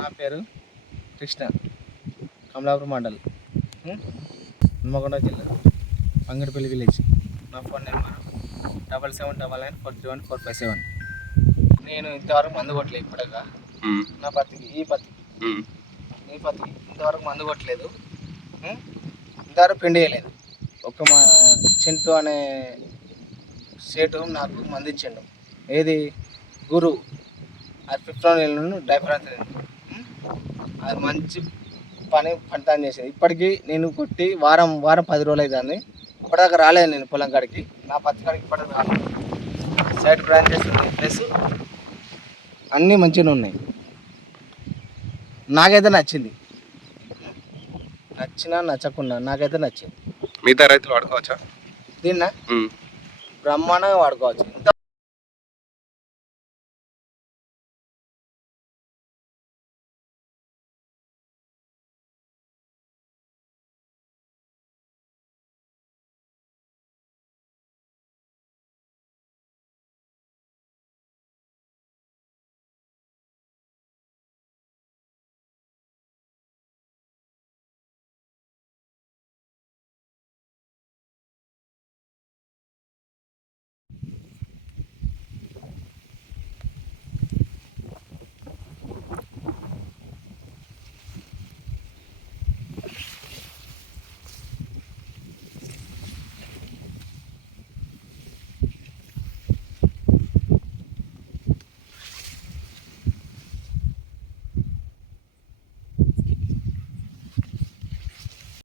నా పేరు కృష్ణ కమలాపురం మండల్. హన్మకొండ జిల్లా అంగడిపల్లి విలేజ్. నా phone number double seven double nine four three one four five seven. నేను ఇంతవరకు మందు కొట్టలేదు ఇప్పటిగా నా పత్తికి ఈ పత్తికి ఈ పత్తికి ఇంతవరకు మందు కొట్టలేదు? ఇంతవరకు పిండి వేయలేదు. ఒక మా చింటూ అనే సేటు నాకు మంది ఇచ్చిండు. ఏది? గురు. అది ఫిఫ్టీన్ డైఫరాన్స్ అది మంచి పని పంట చేసేది. ఇప్పటికీ నేను కొట్టి వారం వారం పది రోజులు అవుతుంది ఇప్పటిదాకా రాలేదు నేను పొలం కాడికి. నా పత్తి కాడికి ఇప్పటిదాకా రాలేదు. సైడ్ బ్రాంచెస్ ఉన్నాయి ప్లస్ అన్నీ మంచిగా ఉన్నాయి. నాకైతే నచ్చింది. నచ్చినా నచ్చకుండా నాకైతే నచ్చింది. మిగతా రైతులు వాడుకోవచ్చా? దీన్న? బ్రహ్మాండంగా వాడుకోవచ్చు. ఇంత